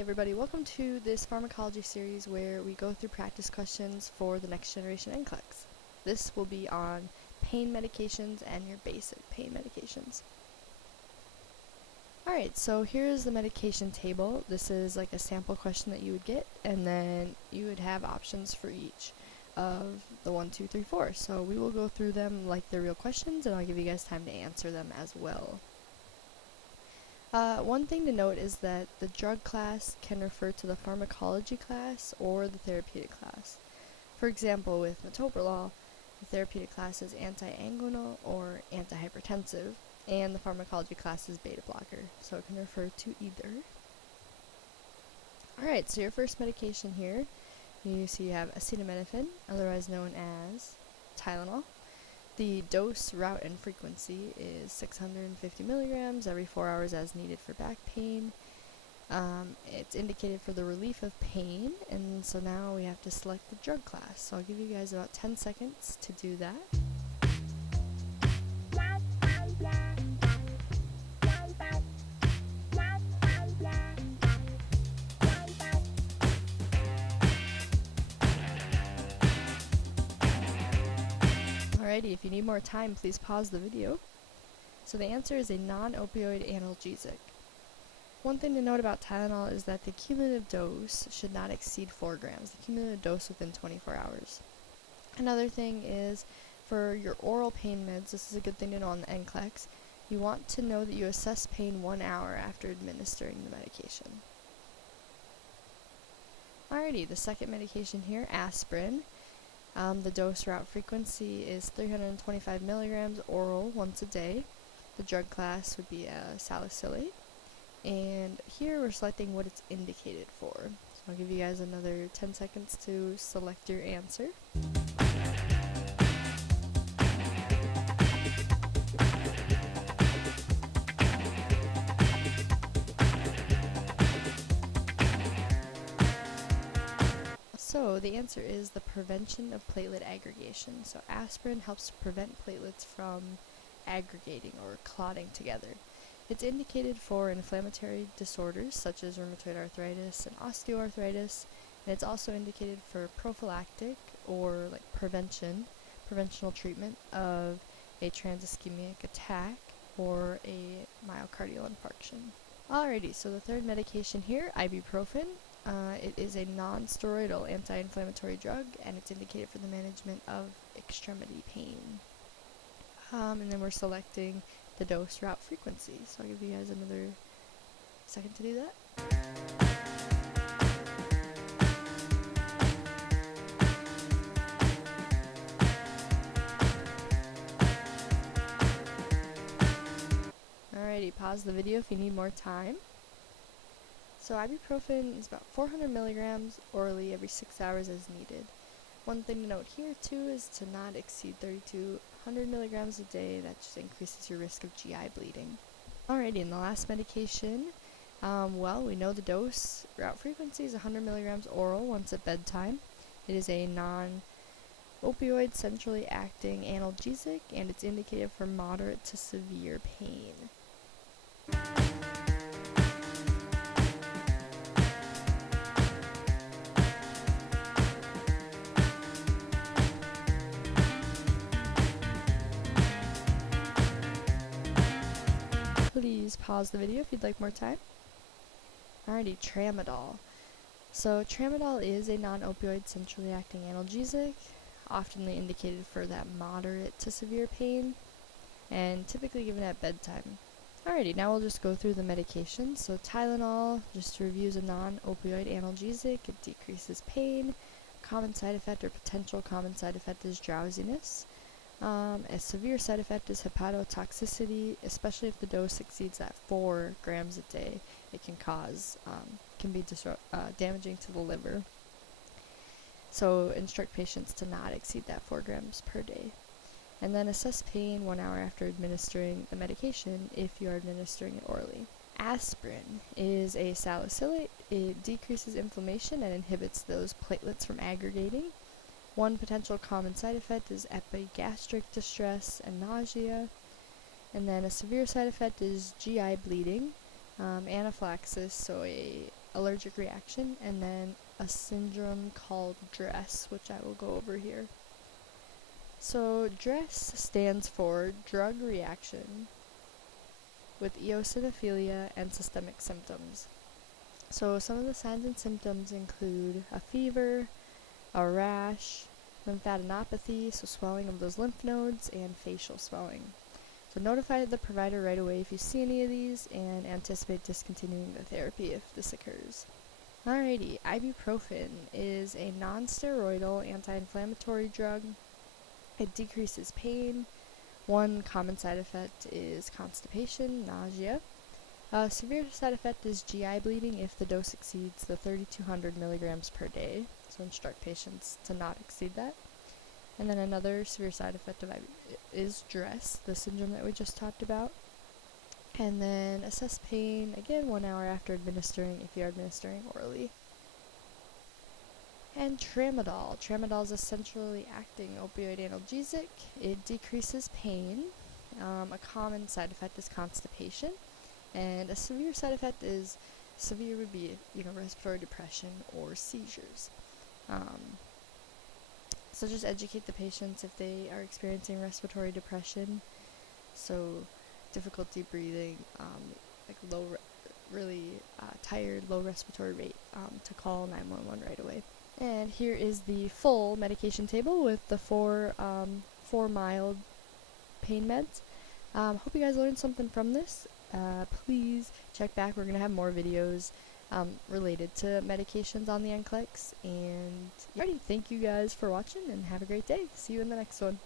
everybody, welcome to this pharmacology series where we go through practice questions for the Next Generation NCLEX. This will be on pain medications and your basic pain medications. Alright, so here's the medication table. This is like a sample question that you would get, and then you would have options for each of the 1, 2, 3, 4. So we will go through them like they're real questions, and I'll give you guys time to answer them as well. One thing to note is that the drug class can refer to the pharmacology class or the therapeutic class. For example, with metoprolol, the therapeutic class is anti-anguinal or antihypertensive, and the pharmacology class is beta blocker, so it can refer to either. Alright, so your first medication here, you see you have acetaminophen, otherwise known as Tylenol. The dose, route, and frequency is 650 milligrams every 4 hours as needed for back pain. It's indicated for the relief of pain, and so now we have to select the drug class. So I'll give you guys about 10 seconds to do that. Alrighty, if you need more time, please pause the video. So the answer is a non-opioid analgesic. One thing to note about Tylenol is that the cumulative dose should not exceed 4 grams, the cumulative dose within 24 hours. Another thing is, for your oral pain meds, this is a good thing to know on the NCLEX, you want to know that you assess pain 1 hour after administering the medication. Alrighty, the second medication here, aspirin. The dose, route, frequency is 325 milligrams oral once a day. The drug class would be salicylate. And here we're selecting what it's indicated for. So I'll give you guys another 10 seconds to select your answer. So the answer is the prevention of platelet aggregation. So aspirin helps to prevent platelets from aggregating or clotting together. It's indicated for inflammatory disorders such as rheumatoid arthritis and osteoarthritis, and it's also indicated for prophylactic or like preventional treatment of a transischemic attack or a myocardial infarction. Alrighty, so the third medication here, ibuprofen. It is a non-steroidal anti-inflammatory drug, and it's indicated for the management of extremity pain. And then we're selecting the dose, route, frequency. So I'll give you guys another second to do that. Alrighty, pause the video if you need more time. So ibuprofen is about 400 milligrams orally every 6 hours as needed. One thing to note here too is to not exceed 3,200 milligrams a day. That just increases your risk of GI bleeding. Alrighty, and the last medication, well, we know the dose, route, frequency is 100 milligrams oral once at bedtime. It is a non-opioid centrally acting analgesic, and it's indicated for moderate to severe pain. Please pause the video if you'd like more time. Alrighty, tramadol. So tramadol is a non-opioid centrally acting analgesic, often indicated for that moderate to severe pain, and typically given at bedtime. Alrighty, now we'll just go through the medications. So Tylenol, just to review, is a non-opioid analgesic. It decreases pain. Common side effect or potential common side effect is drowsiness. A severe side effect is hepatotoxicity, especially if the dose exceeds that 4 grams a day. It can be damaging to the liver. So instruct patients to not exceed that 4 grams per day. And then assess pain 1 hour after administering the medication if you are administering it orally. Aspirin is a salicylate. It decreases inflammation and inhibits those platelets from aggregating. One potential common side effect is epigastric distress and nausea. And then a severe side effect is GI bleeding, anaphylaxis, so a allergic reaction, and then a syndrome called DRESS, which I will go over here. So DRESS stands for drug reaction with eosinophilia and systemic symptoms. So some of the signs and symptoms include a fever, a rash, lymphadenopathy, so swelling of those lymph nodes, and facial swelling. So notify the provider right away if you see any of these and anticipate discontinuing the therapy if this occurs. Alrighty, ibuprofen is a non-steroidal anti-inflammatory drug. It decreases pain. One common side effect is constipation, nausea. A severe side effect is GI bleeding if the dose exceeds the 3,200 milligrams per day, so instruct patients to not exceed that. And then another severe side effect of is DRESS, the syndrome that we just talked about. And then assess pain, again, 1 hour after administering if you're administering orally. And tramadol. Tramadol is a centrally acting opioid analgesic. It decreases pain. A common side effect is constipation. And a severe side effect is, severe would be, respiratory depression or seizures. So just educate the patients if they are experiencing respiratory depression. So difficulty breathing, really tired, low respiratory rate, to call 911 right away. And here is the full medication table with the four mild pain meds. Hope you guys learned something from this. Please check back. We're going to have more videos related to medications on the NCLEX. And thank you guys for watching and have a great day. See you in the next one.